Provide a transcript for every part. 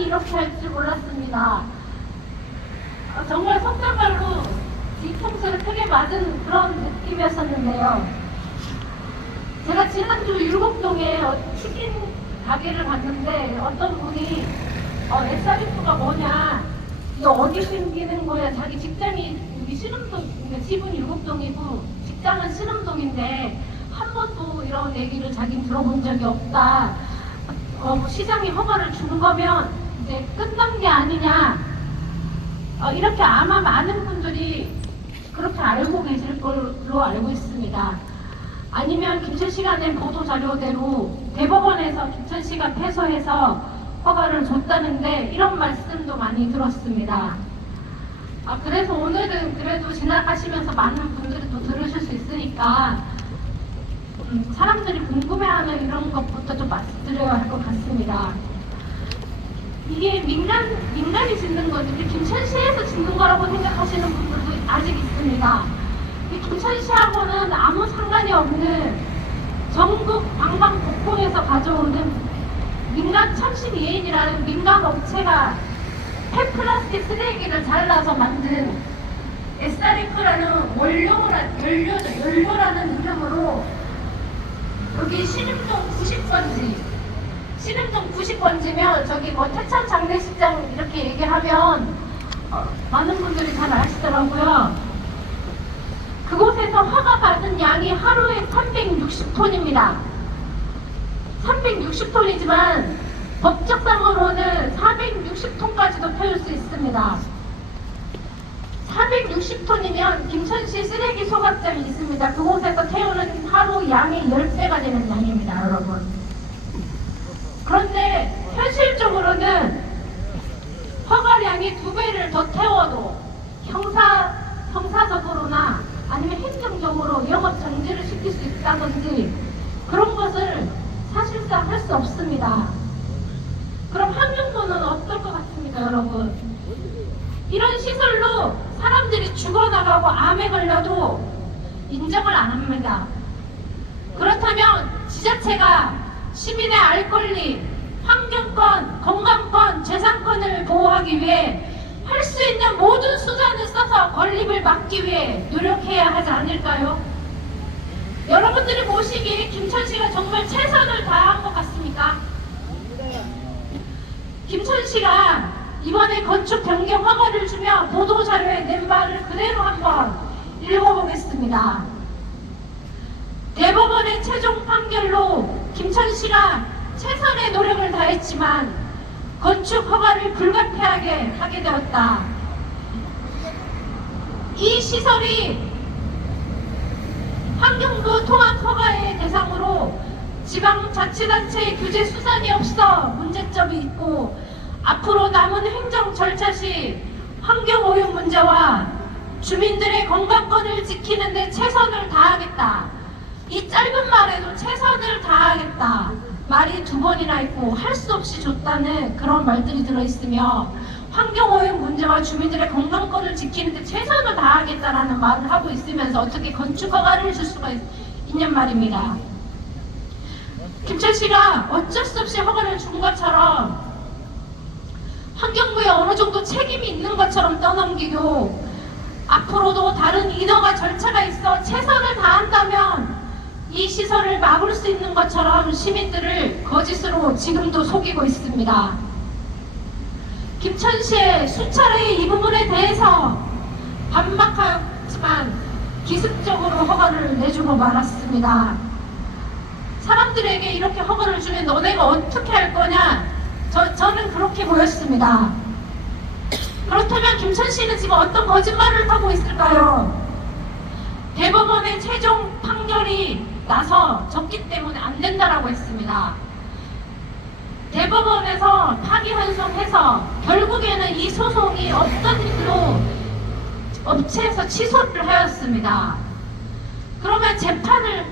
시장이 이렇게 할 줄 몰랐습니다. 정말 속단말로 뒤통수를 크게 맞은 그런 느낌이었었는데요. 제가 지난주 율곡동에 치킨 가게를 갔는데 어떤 분이 SRF가 뭐냐, 이거 어디 생기는 거야, 자기 직장이 여기 신림동, 집은 율곡동이고 직장은 신림동인데 한 번도 이런 얘기를 자기는 들어본 적이 없다. 시장이 허가를 준 거면 이제 끝난 게 아니냐. 이렇게 아마 많은 분들이 그렇게 알고 계실 걸로 알고 있습니다. 아니면 김천시가 낸 보도자료대로 대법원에서 김천시가 패소해서 허가를 줬다는데 이런 말씀도 많이 들었습니다. 그래서 오늘은 그래도 지나가시면서 많은 분들이 또 들으실 수 있으니까 사람들이 궁금해하는 이런 것부터 좀 말씀드려야 할 것 같습니다. 이게 민간이 짓는 거지, 우리 김천시에서 짓는 거라고 생각하시는 분들도 아직 있습니다. 이 김천시하고는 아무 상관이 없는 전국 방방곡곡에서 가져오는 민간 참신이인이라는 민간 업체가 폐플라스틱 쓰레기를 잘라서 만든 SRF라는 연료라는 이름으로 여기 신림동 90번지면 저기 태천 장례식장 이렇게 얘기하면 많은 분들이 잘 아시더라고요. 그곳에서 허가 받은 양이 하루에 360톤입니다. 360톤이지만 법적상으로는 460톤까지도 태울 수 있습니다. 460톤이면 김천시 쓰레기 소각장이 있습니다. 그곳에서 태우는 하루 양의 10배가 되는 양입니다, 여러분. 그런데 현실적으로는 허가량이 2배를 더 태워도 형사적으로나 아니면 행정적으로 영업 정지를 시킬 수 있다든지 그런 것을 사실상 할 수 없습니다. 그럼 환경부는 어떨 것 같습니까, 여러분? 이런 시설로 사람들이 죽어나가고 암에 걸려도 인정을 안 합니다. 그렇다면 지자체가 시민의 알 권리, 환경권, 건강권, 재산권을 보호하기 위해 할 수 있는 모든 수단을 써서 건립을 막기 위해 노력해야 하지 않을까요? 여러분들이 보시기에 김천시가 정말 최선을 다한 것 같습니까? 김천시가 이번에 건축 변경 허가를 주며 보도자료에 낸 말을 그대로 한번 읽어보겠습니다. 대법원의 최종 판결로 김천시가 최선의 노력을 다했지만 건축 허가를 불가피하게 하게 되었다. 이 시설이 환경부 통합 허가의 대상으로 지방자치단체의 규제 수산이 없어 문제점이 있고 앞으로 남은 행정 절차 시 환경오염 문제와 주민들의 건강권을 지키는 데 최선을 다하겠다. 이 짧은 말에도 최선을 다하겠다. 말이 2번이나 있고 할 수 없이 줬다는 그런 말들이 들어있으며 환경오염 문제와 주민들의 건강권을 지키는 데 최선을 다하겠다라는 말을 하고 있으면서 어떻게 건축허가를 줄 수가 있냔 말입니다. 김천시가 어쩔 수 없이 허가를 준 것처럼 환경부에 어느 정도 책임이 있는 것처럼 떠넘기고 앞으로도 다른 인허가 절차가 있어 최선을 다한다면 이 시설을 막을 수 있는 것처럼 시민들을 거짓으로 지금도 속이고 있습니다. 김천시에 수차례 이 부분에 대해서 반박하지만 기습적으로 허가를 내주고 말았습니다. 사람들에게 이렇게 허가를 주면 너네가 어떻게 할 거냐? 저는 그렇게 보였습니다. 그렇다면 김천시는 지금 어떤 거짓말을 하고 있을까요? 대법원의 최종 판결이 나서 졌기 때문에 안 된다라고 했습니다. 대법원에서 파기환송해서 결국에는 이 소송이 없던 일로 업체에서 취소를 하였습니다. 그러면 재판을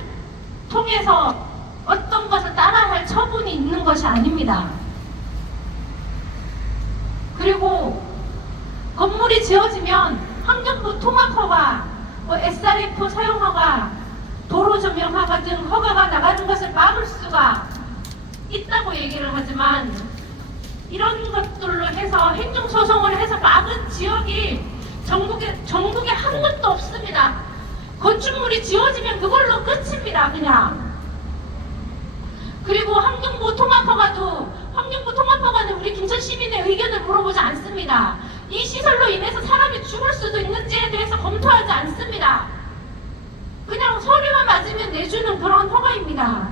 통해서 어떤 것을 따라야 할 처분이 있는 것이 아닙니다. 그리고 건물이 지어지면 환경부 통합허가, SRF 사용허가, 도로조명허가 등 허가가 나가는 것을 막을 수가 있다고 얘기를 하지만 이런 것들로 해서 행정소송을 해서 막은 지역이 전국에 한 곳도 없습니다. 건축물이 지어지면 그걸로 끝입니다. 그냥. 그리고 환경부 통합허가는 우리 김천 시민의 의견을 물어보지 않습니다. 이 시설로 인해서 사람이 죽을 수도 있는지에 대해서 검토하지 않습니다. 그냥 서류만 맞으면 내주는 그런 허가입니다.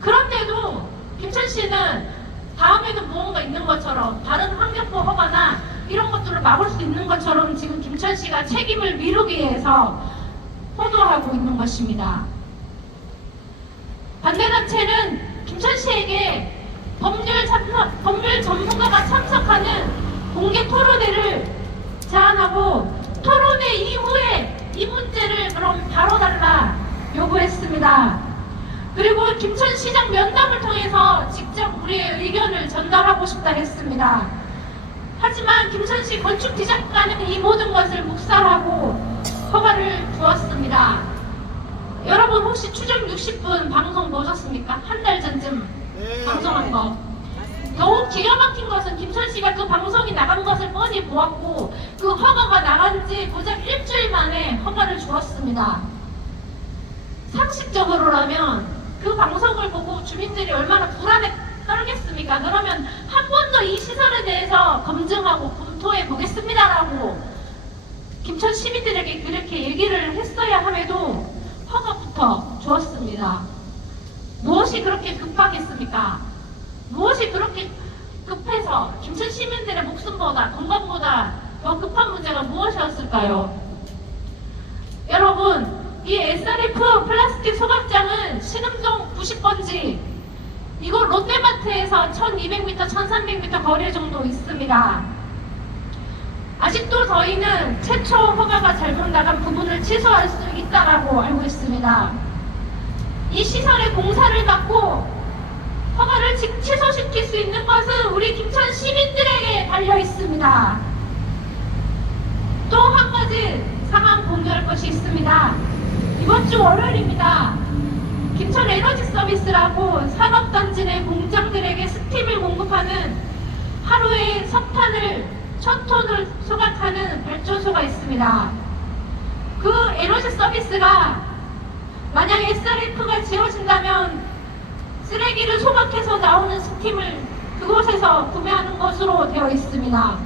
그런데도 김천시는 다음에는 무언가 있는 것처럼 다른 환경부 허가나 이런 것들을 막을 수 있는 것처럼 지금 김천시가 책임을 미루기 위해서 호도하고 있는 것입니다. 반대단체는 김천시에게 법률 전문가가 참석하는 공개 토론회를 제안하고 토론회 이후에 이 문제를 그럼 다뤄달라 요구했습니다. 그리고 김천시장 면담을 통해서 직접 우리의 의견을 전달하고 싶다 했습니다. 하지만 김천시 건축디자인과는 이 모든 것을 묵살하고 허가를 주었습니다. 여러분 혹시 추정 60분 방송 보셨습니까? 한 달 전쯤 방송한 거. 더욱 기가 막힌 것은 김천시가 그 방송이 나간 것을 뻔히 보았고 그 허가가 나간 지 고작 일주일 만에 허가를 주었습니다. 상식적으로라면 그 방송을 보고 주민들이 얼마나 불안에 떨겠습니까? 그러면 한 번 더 이 시설에 대해서 검증하고 검토해 보겠습니다라고 김천 시민들에게 그렇게 얘기를 했어야 함에도 허가부터 주었습니다. 무엇이 그렇게 급하겠습니까? 무엇이 그렇게 급해서 김천 시민들의 목숨보다 건강보다 더 급한 문제가 무엇이었을까요? 여러분, 이 SRF 플라스틱 소각장은 신음동 90번지 이곳 롯데마트에서 1200m, 1300m 거리 정도 있습니다. 아직도 저희는 최초 허가가 잘못 나간 부분을 취소할 수 있다고 알고 있습니다. 이 시설의 공사를 막고 허가를 취소시킬 수 있는 것은 우리 김천 시민들에게 달려 있습니다. 또 한 가지 상황 공유할 것이 있습니다. 이번 주 월요일입니다. 김천 에너지 서비스라고 산업단지 내 공장들에게 스팀을 공급하는 하루에 석탄을 1000톤을 소각하는 발전소가 있습니다. 그 에너지 서비스가 만약 SRF가 지어진다면 쓰레기를 소각해서 나오는 스팀을 그곳에서 구매하는 것으로 되어 있습니다.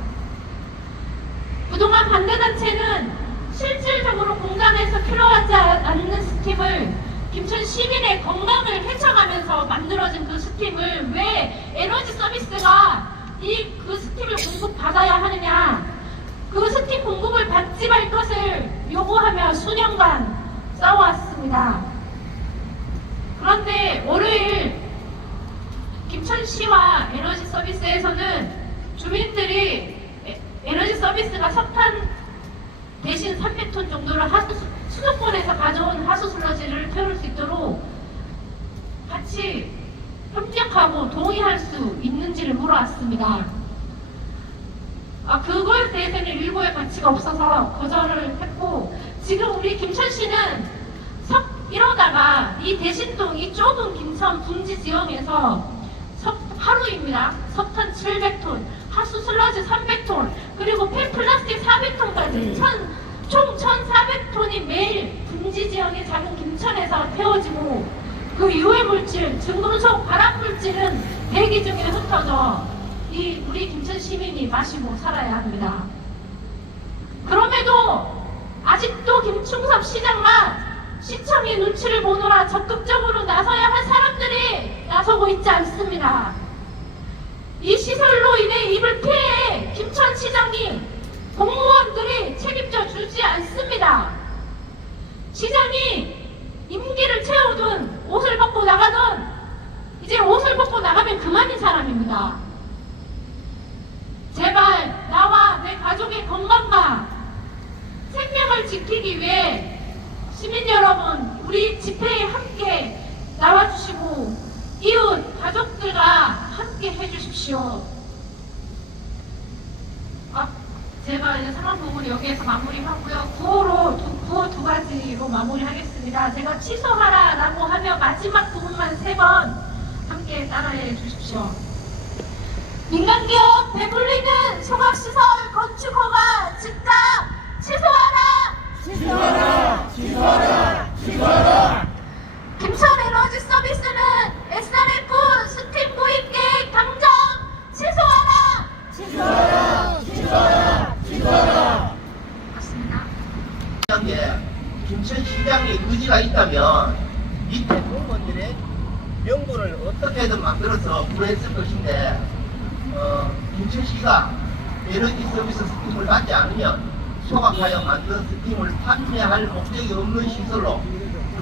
그동안 반대단체는 실질적으로 공장에서 필요하지 않는 스팀을 김천 시민의 건강을 해쳐가면서 만들어진 그 스팀을 왜 에너지 서비스가 그 스팀을 공급받아야 하느냐, 그 스팀 공급을 받지 말 것을 요구하며 수년간 싸워왔습니다. 그런데 월요일 김천시와 에너지 서비스에서는 주민들이 에너지 서비스가 석탄 대신 300톤 정도를 수도권에서 가져온 하수 슬러지를 태울 수 있도록 같이 협력하고 동의할 수 있는지를 물어왔습니다. 그거에 대해서는 일부의 가치가 없어서 거절을 했고, 지금 우리 김천시는 이러다가 이 대신동, 이 좁은 김천 분지 지역에서 하루입니다. 석탄 700톤, 하수 슬러지 300톤, 그리고 폐플라스틱 400톤까지 총 1400톤이 매일 분지 지역의 작은 김천에서 태워지고, 그 유해 물질, 증금속, 발암 물질은 대기 중에 흩어져 우리 김천 시민이 마시고 살아야 합니다. 그럼에도 아직도 김충섭 시장만 시청의 눈치를 보느라 적극적으로 나서야 할 사람들이 나서고 있지 않습니다. 이 시설로 인해 입을 피해 김천시장이 공무원들이 책임져 주지 않습니다. 시장이 임기를 채우든 옷을 벗고 나가든 이제 옷을 벗고 나가면 그만인 사람입니다. 제발 나와 내 가족의 건강과 생명을 지키기 위해 시민 여러분, 우리 집회에 함께 나와주시고 이웃 가족들과 함께 해주십시오. 제가 이제 상황 부분 여기에서 마무리하고요. 구호 두 가지로 마무리하겠습니다. 제가 취소하라라고 하며 마지막 부분만 3번 함께 따라해 주십시오. 민간기업 배불리는 송악시설 건축 허가 즉각 취소하라! 취소하라! 취소하라! 취소하라! 김천에너지 서비스는 SRF 스팀 도입 계획 당장 취소하라! 취소하라! 취소하라! 취소하라! 맞습니다. 김천시장의 의지가 있다면 밑에 공무원들의 명분을 어떻게든 만들어서 구했을 것인데 김천시가 에너지 서비스 스팀을 받지 않으면 소각하여 만든 스팀을 판매할 목적이 없는 시설로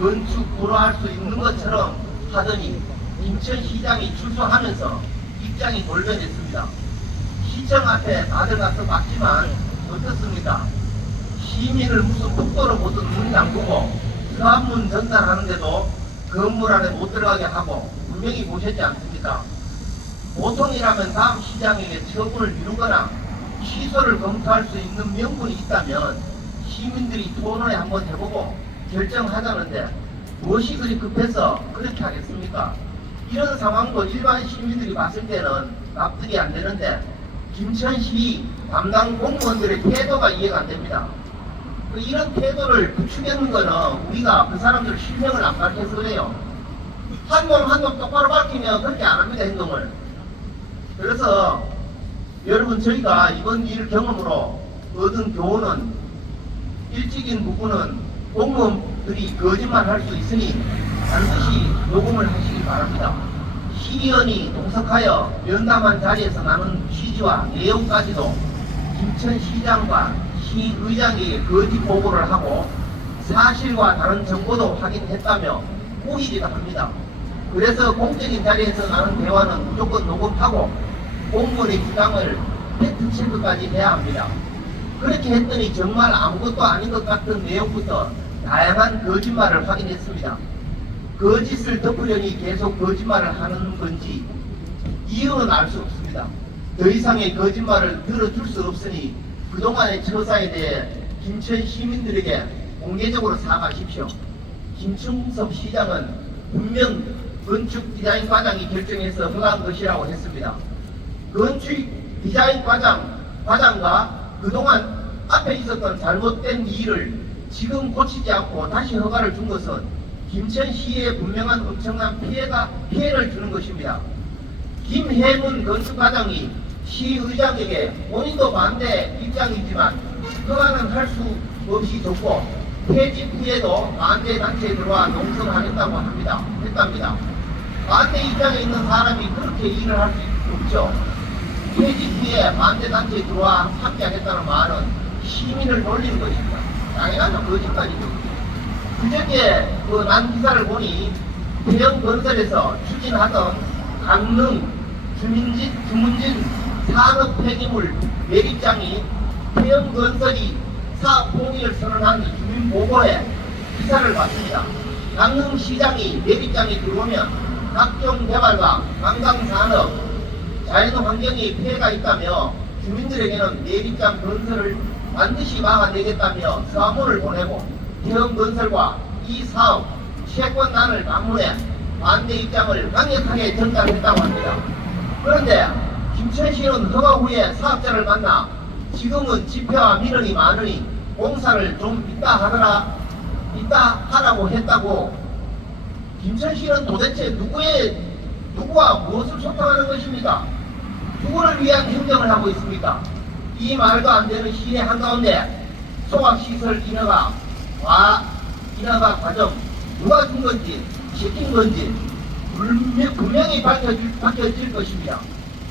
건축 도로할 수 있는 것처럼 하더니 김천시장이 출소하면서 입장이 돌변했습니다. 시청 앞에 다들 가서 봤지만 어떻습니까? 시민을 무슨 독도로 보던 눈이 담그고 서한문 전달하는데도 건물 안에 못 들어가게 하고 분명히 보셨지 않습니까? 보통이라면 다음 시장에게 처분을 미루거나 취소를 검토할 수 있는 명분이 있다면 시민들이 토론회 한번 해보고 결정하자는데 무엇이 그리 급해서 그렇게 하겠습니까? 이런 상황도 일반 시민들이 봤을 때는 납득이 안 되는데 김천시 담당 공무원들의 태도가 이해가 안 됩니다. 이런 태도를 부추기는 거는 우리가 그 사람들 실명을 안 밝혀서 그래요. 한 놈 똑바로 밝히면 그렇게 안 합니다, 행동을. 그래서 여러분, 저희가 이번 일 경험으로 얻은 교훈은 일찍인 부분은 공무원들이 거짓말 할 수 있으니 반드시 녹음을 하시기 바랍니다. 시의원이 동석하여 면담한 자리에서 나눈 취지와 내용까지도 김천시장과 시의장에게 거짓 보고를 하고 사실과 다른 정보도 확인했다며 꾸기기도 합니다. 그래서 공적인 자리에서 나눈 대화는 무조건 녹음하고 공무원의 주장을 팩트체크까지 해야 합니다. 그렇게 했더니 정말 아무것도 아닌 것 같은 내용부터 다양한 거짓말을 확인했습니다. 거짓을 덮으려니 계속 거짓말을 하는 건지 이유는 알 수 없습니다. 더 이상의 거짓말을 들어줄 수 없으니 그동안의 처사에 대해 김천 시민들에게 공개적으로 사과하십시오. 김충섭 시장은 분명 건축 디자인 과장이 결정해서 허가한 것이라고 했습니다. 건축 디자인 과장과 그동안 앞에 있었던 잘못된 일을 지금 고치지 않고 다시 허가를 준 것은 김천시에 분명한 엄청난 피해를 주는 것입니다. 김혜문 건축과장이 시의장에게 본인도 반대 입장이지만 허가는 할 수 없이 줬고 퇴직 후에도 반대 단체에 들어와 농성하겠다고 했답니다. 반대 입장에 있는 사람이 그렇게 일을 할 수 없죠. 퇴직 후에 반대 단체에 들어와 함께하겠다는 말은 시민을 놀리는 것입니다. 당연하죠. 거짓말이죠. 그저께 난 기사를 보니 대형건설에서 추진하던 강릉 주문진 산업 폐기물 매립장이 대형건설이 사업 동의를 선언한 주민보고에 기사를 봤습니다. 강릉시장이 매립장에 들어오면 각종 개발과 관광산업, 자연환경에 피해가 있다며 주민들에게는 매립장 건설을 반드시 막아내겠다며 서한문을 보내고 대형건설과 이 사업 채권단을 방문해 반대 입장을 강력하게 전달했다고 합니다. 그런데 김천시는 허가 후에 사업자를 만나 지금은 집회와 민원이 많으니 공사를 좀 이따 하라고 했다고. 김천시는 도대체 누구와 무엇을 소통하는 것입니까? 누구를 위한 행정을 하고 있습니까? 이 말도 안 되는 시내 한가운데 소각시설 인허가 과정 누가 준 건지 시킨 건지 분명히 밝혀질 것입니다.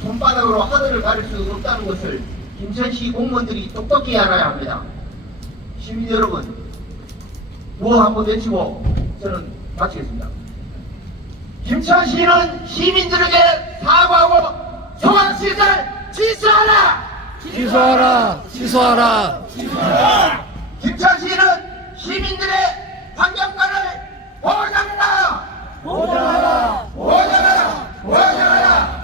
손바닥으로 하늘을 가릴 수 없다는 것을 김천시 공무원들이 똑똑히 알아야 합니다. 시민 여러분, 구호 한번 외치고 저는 마치겠습니다. 김천시는 시민들에게 사과하고 소각시설 취소하라! 취소하라! 취소하라! 취소하라! 김천시는 시민들의 환경권을 보장하라! 보장하라! 보장하라! 보장하라!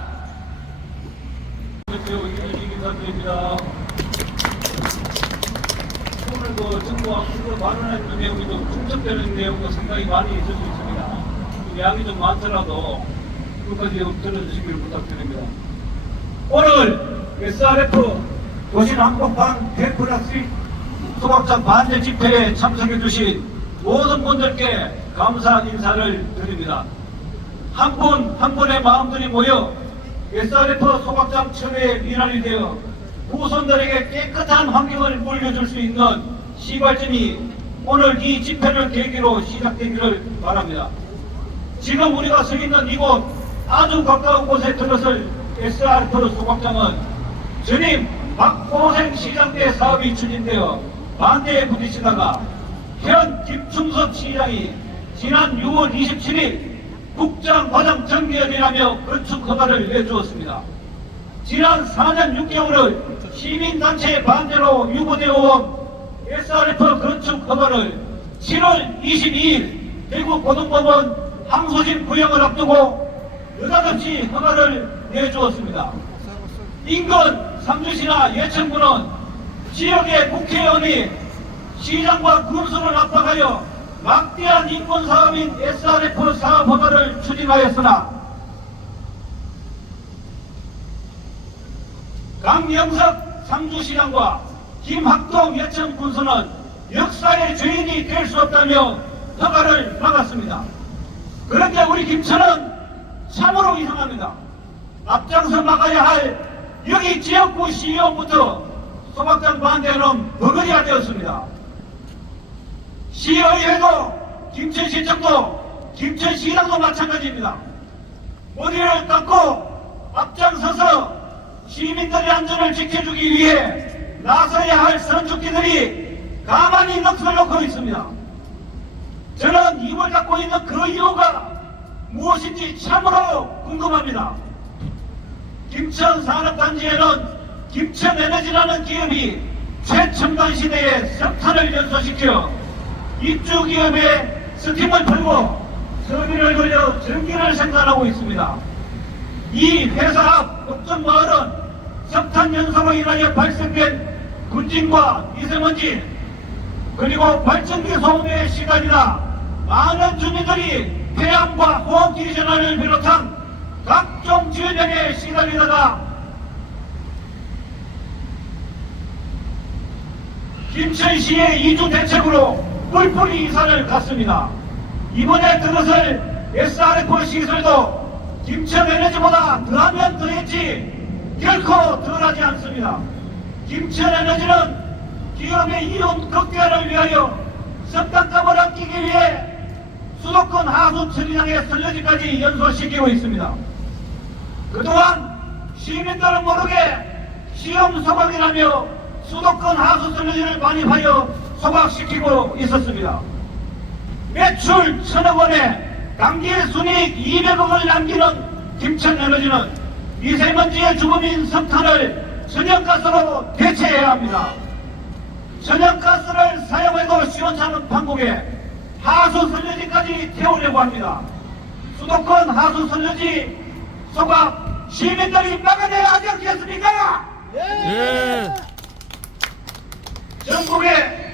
이기사입니다. 오늘 정부와 국회로 발언했던 내용이 좀 충족되는 내용도 상당히 많이 있을 수 있습니다. 양이 좀 많더라도 끝까지 들어주시길 부탁드립니다. 오늘 SRF 도심 한복판 100+3 소각장 반대 집회에 참석해 주신 모든 분들께 감사 인사를 드립니다. 한 분 한 분의 마음들이 모여 SRF 소각장 철회의 미랄이 되어 후손들에게 깨끗한 환경을 물려줄 수 있는 시발점이 오늘 이 집회를 계기로 시작되기를 바랍니다. 지금 우리가 서 있는 이곳 아주 가까운 곳에 들어설 SRF 소각장은 전임 박보생 시장 때 사업이 추진되어 반대에 부딪히다가 현 김충섭 시장이 지난 6월 27일 국장 과장 정비업이라며 건축 허가를 내주었습니다. 지난 4년 6개월을 시민단체 반대로 유보되어 온 SRF 건축 허가를 7월 22일 대구 고등법원 항소심 구형을 앞두고 느닷없이 허가를 내주었습니다. 인근 상주시나 예천군은 지역의 국회의원이 시장과 군수를 압박하여 막대한 인권사업인 SRF 사업 허가를 추진하였으나 강영석 상주시장과 김학동 예천 군수는 역사의 죄인이 될 수 없다며 허가를 막았습니다. 그런데 우리 김천은 참으로 이상합니다. 앞장서 막아야 할 여기 지역구 시의원부터 소각장 반대는 버거리가 되었습니다. 시의회도 김천시청도 김천시장도 마찬가지입니다. 머리를 깎고 앞장서서 시민들의 안전을 지켜주기 위해 나서야 할 선출기들이 가만히 넋을 놓고 있습니다. 저는 입을 닫고 있는 그 이유가 무엇인지 참으로 궁금합니다. 김천산업단지에는 김천에너지라는 기업이 최첨단 시대에 석탄을 연소시켜 입주기업에 스팀을 풀고 설비를 돌려 전기를 생산하고 있습니다. 이 회사 앞 옥정마을은 석탄 연소로 인하여 발생된 군진과 미세먼지 그리고 발전기 소음에 시달리다 많은 주민들이 폐암과 호흡기 질환을 비롯한 각종 질병에 시달리다가 김천시의 이주 대책으로 뿔뿔이 이사를 갔습니다. 이번에 들어설 SRF 시설도 김천에너지보다 더하면 더했지 결코 덜하지 않습니다. 김천에너지는 기업의 이윤 극대화를 위하여 석탄값을 아끼기 위해 수도권 하수 처리장의 설러지까지 연소시키고 있습니다. 그동안 시민들은 모르게 시험 소각이라며 수도권 하수 설러지를 반입하여 소각시키고 있었습니다. 매출 1,000억 원에 당기순이익 200억을 남기는 김천에너지는 미세먼지의 주범인 석탄을 천연가스로 대체해야 합니다. 천연가스를 사용해도 시원찮은 판국에 하수 설러지까지 태우려고 합니다. 수도권 하수 설러지 소각 시민들이 막아내야 하지 않겠습니까? 예. 전국에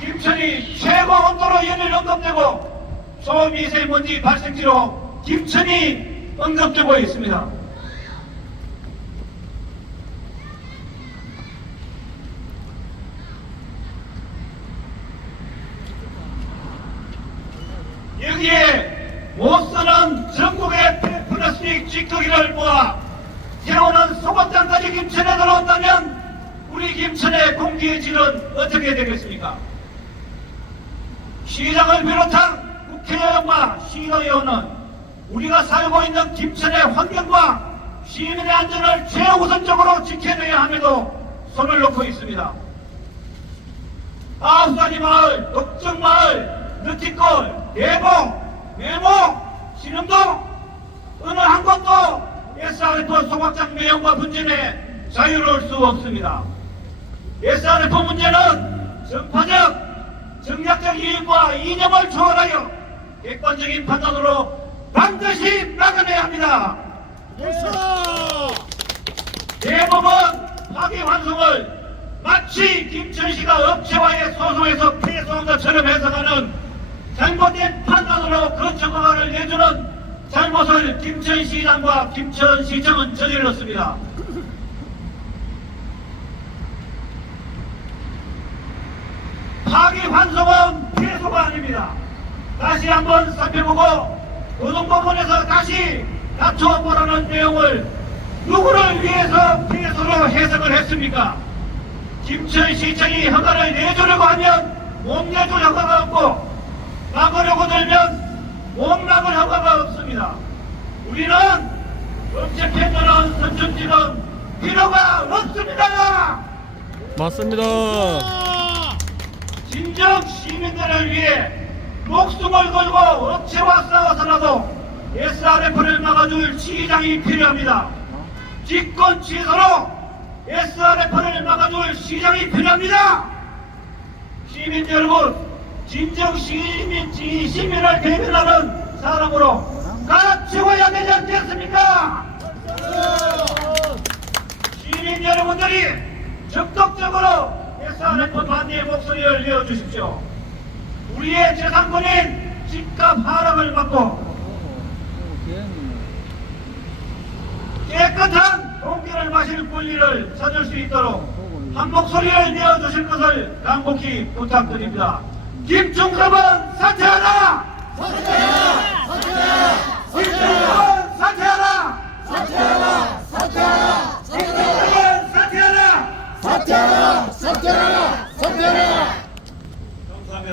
김천이 최고 온도로 연일 언급되고 초미세먼지 발생지로 김천이 언급되고 있습니다. 여기에 못쓰는 전국의 플라스틱 찌꺼기를 모아 태우는 소각장까지 김천에 들어온다면 우리 김천의 공기의 질은 어떻게 되겠습니까? 시장을 비롯한 국회의원과 시의원은 우리가 살고 있는 김천의 환경과 시민의 안전을 최우선적으로 지켜내야 함에도 손을 놓고 있습니다. 아홉가지 마을, 덕정마을, 느티골, 대봉, 매목, 신흥동 어느 한 곳도 SRF 소각장 매형과 분진에 자유로울 수 없습니다. SRF 문제는 정파적, 정략적 이익과 이념을 초월하여 객관적인 판단으로 반드시 막아내야 합니다. 대법원 파기환송을 마치 김천시가 업체와의 소송에서 패소한 것처럼 해석하는 잘못된 판단으로 건축허가를 내주는 잘못을 김천시장과 김천시청은 저질렀습니다. 환송은 피해소가 아닙니다. 다시 한번 살펴보고 고등법원에서 다시 낮춰보라는 내용을 누구를 위해서 피해소로 해석을 했습니까? 김천시청이 허가를 내주려고 하면 못 내줄 허가가 없고 막으려고 들면 못 막을 허가가 없습니다. 우리는 업체 편견은 선천지는 필요가 없습니다. 맞습니다. 진정 시민들을 위해 목숨을 걸고 업체와 싸워서라도 SRF를 막아줄 시장이 필요합니다. 직권 취소로 SRF를 막아줄 시장이 필요합니다. 시민 여러분, 진정 시민을 대변하는 사람으로 가르치고야 되지 않겠습니까? 시민 여러분들이 적극적으로 SRF 반대의 목소리를 내어주십시오. 우리의 재산권인 집값 하락을 막고 깨끗한 공기를 마실 권리를 찾을 수 있도록 한 목소리를 내어주실 것을 간곡히 부탁드립니다. 김충섭은 사퇴하라! 사퇴하라! 사퇴하라!